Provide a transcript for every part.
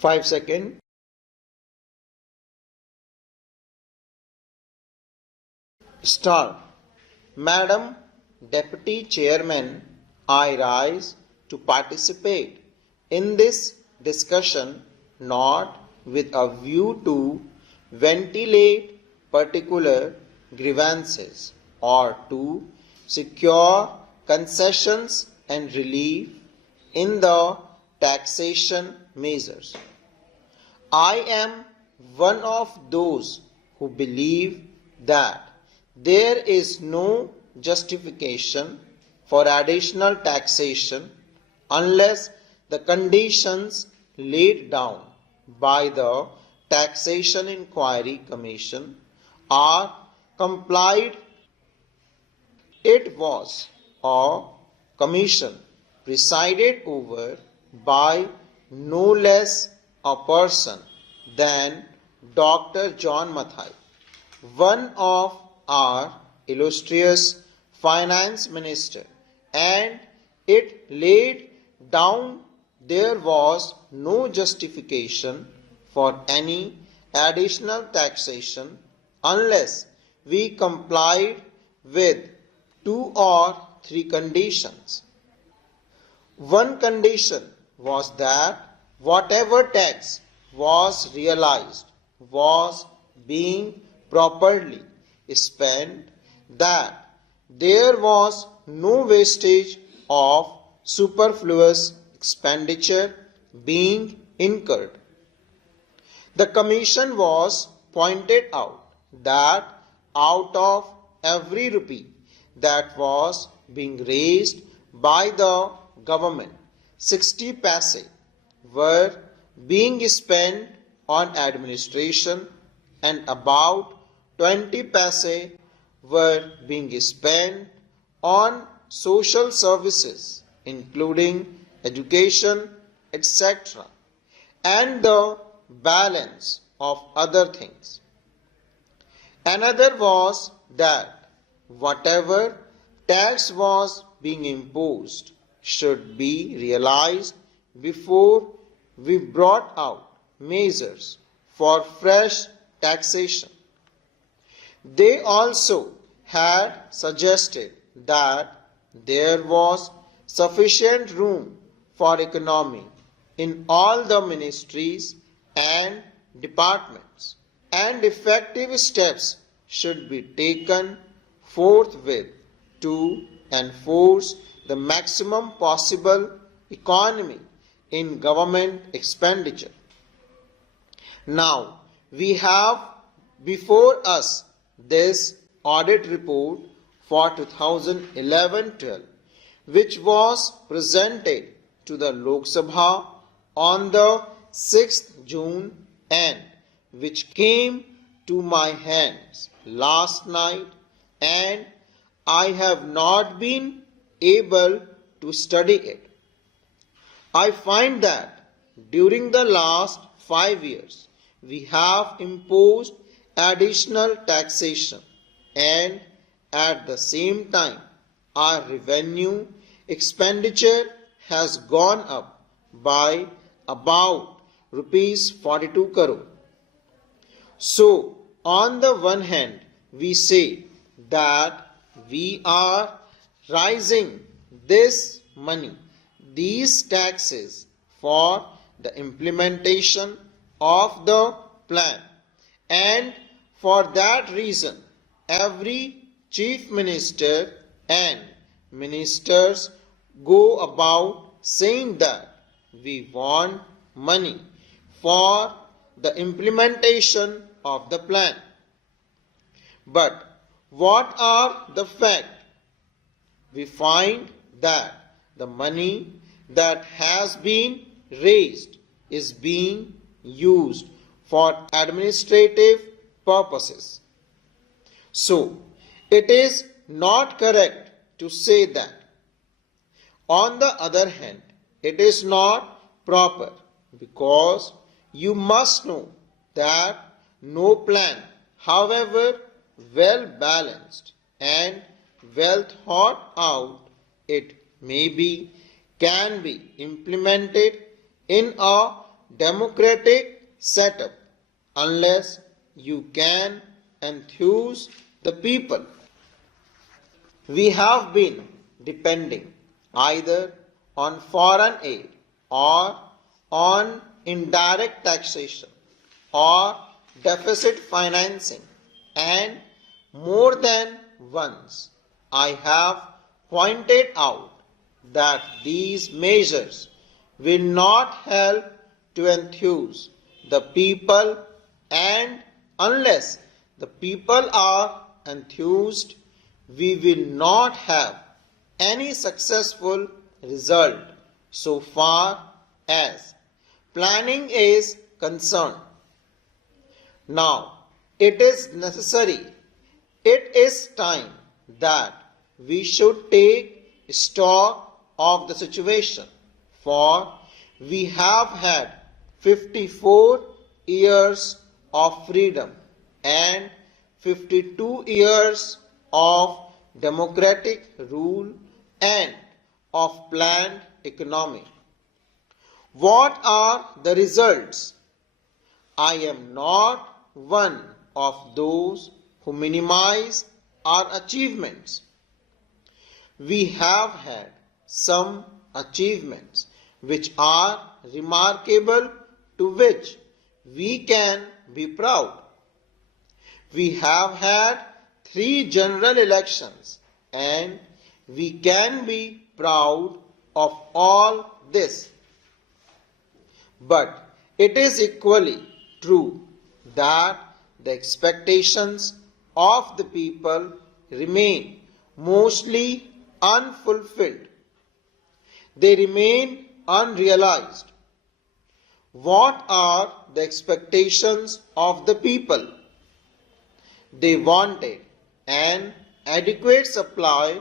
5 seconds. Start. Madam Deputy Chairman, I rise to participate in this discussion not with a view to ventilate particular grievances or to secure concessions and relief in the taxation measures. I am one of those who believe that there is no justification for additional taxation unless the conditions laid down by the Taxation Inquiry Commission are complied. It was a commission presided over by no less a person than Dr. John Mathai, one of our illustrious finance minister, and it laid down there was no justification for any additional taxation unless we complied with 2 or 3 conditions. One condition was that whatever tax was realized was being properly spent, that there was no wastage of superfluous expenditure being incurred. The Commission was pointed out that out of every rupee that was being raised by the government, 60 paise were being spent on administration and about 20 paise were being spent on social services, including education, etc., and the balance of other things. Another was that whatever tax was being imposed should be realized before we brought out measures for fresh taxation. They also had suggested that there was sufficient room for economy in all the ministries and departments, and effective steps should be taken forthwith to enforce the maximum possible economy in government expenditure. Now, we have before us this audit report for 2011-12, which was presented to the Lok Sabha on the 6th June and which came to my hands last night, and I have not been able to study it. I find that during the last 5 years we have imposed additional taxation, and at the same time our revenue expenditure has gone up by about rupees 42 crore. So, on the one hand, we say that we are raising this money, these taxes, for the implementation of the plan, and for that reason every chief minister and ministers go about saying that we want money for the implementation of the plan. But what are the facts? We find that the money that has been raised is being used for administrative purposes. So, it is not correct to say that. On the other hand, it is not proper, because you must know that no plan, however well balanced and well thought out it may be, can be implemented in a democratic setup unless you can enthuse the people. We have been depending either on foreign aid or on indirect taxation or deficit financing, and more than once I have pointed out that these measures will not help to enthuse the people, and unless the people are enthused, we will not have any successful result so far as planning is concerned. Now, it is necessary, it is time that we should take stock of the situation, for we have had 54 years of freedom and 52 years of democratic rule and of planned economy. What are the results? I am not one of those who minimize our achievements. We have had some achievements which are remarkable, to which we can be proud. We have had 3 general elections, and we can be proud of all this. But it is equally true that the expectations of the people remain mostly unfulfilled. They remain unrealized. What are the expectations of the people? They wanted an adequate supply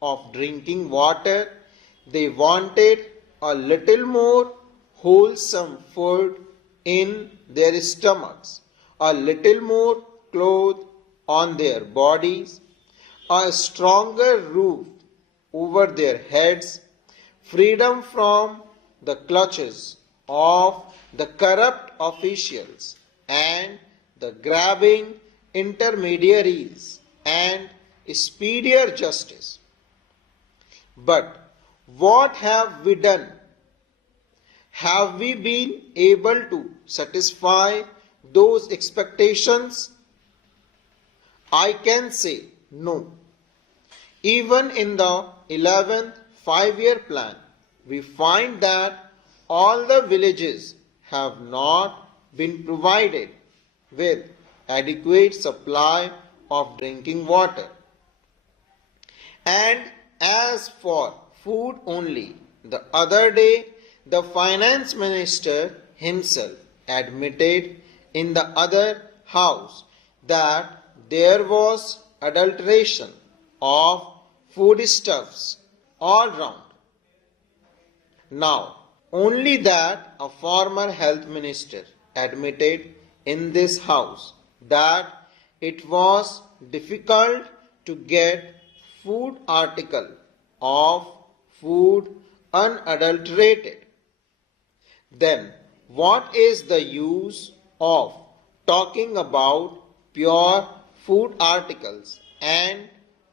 of drinking water. They wanted a little more wholesome food in their stomachs, a little more clothes on their bodies, a stronger roof over their heads, freedom from the clutches of the corrupt officials and the grabbing intermediaries, and speedier justice. But what have we done? Have we been able to satisfy those expectations? I can say no. Even in the 11th 5-year plan, we find that all the villages have not been provided with adequate supply of drinking water. And as for food only, the other day the finance minister himself admitted in the other house that there was adulteration of foodstuffs all round. Now, only that a former health minister admitted in this house that it was difficult to get food article of food unadulterated. Then what is the use of talking about pure food articles and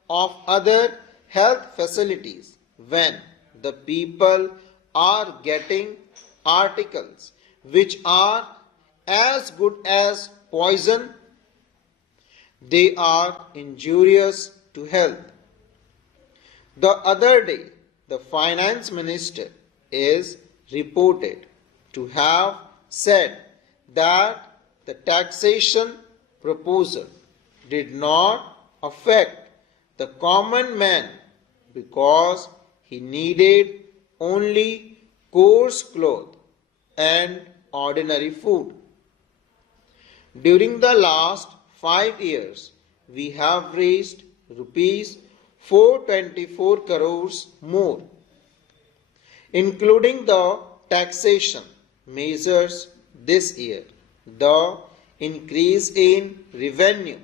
of other health facilities when the people are getting articles which are as good as poison? They are injurious to health. The other day, the finance minister is reported to have said that the taxation proposal did not affect the common man because he needed only coarse cloth and ordinary food. During the last 5 years, we have raised rupees 424 crores more, including the taxation measures this year. The increase in revenue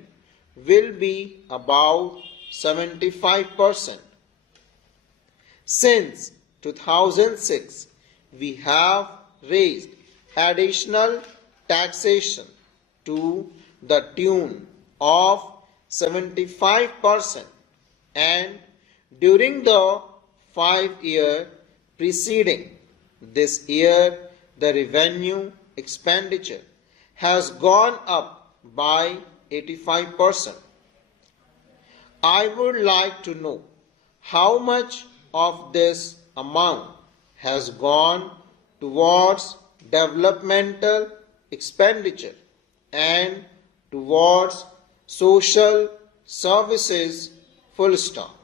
will be about 75%. Since 2006, we have raised additional taxation to the tune of 75%, and during the 5 year preceding this year the revenue expenditure has gone up by 85%. I would like to know how much of this amount has gone towards developmental expenditure and towards social services, full stop.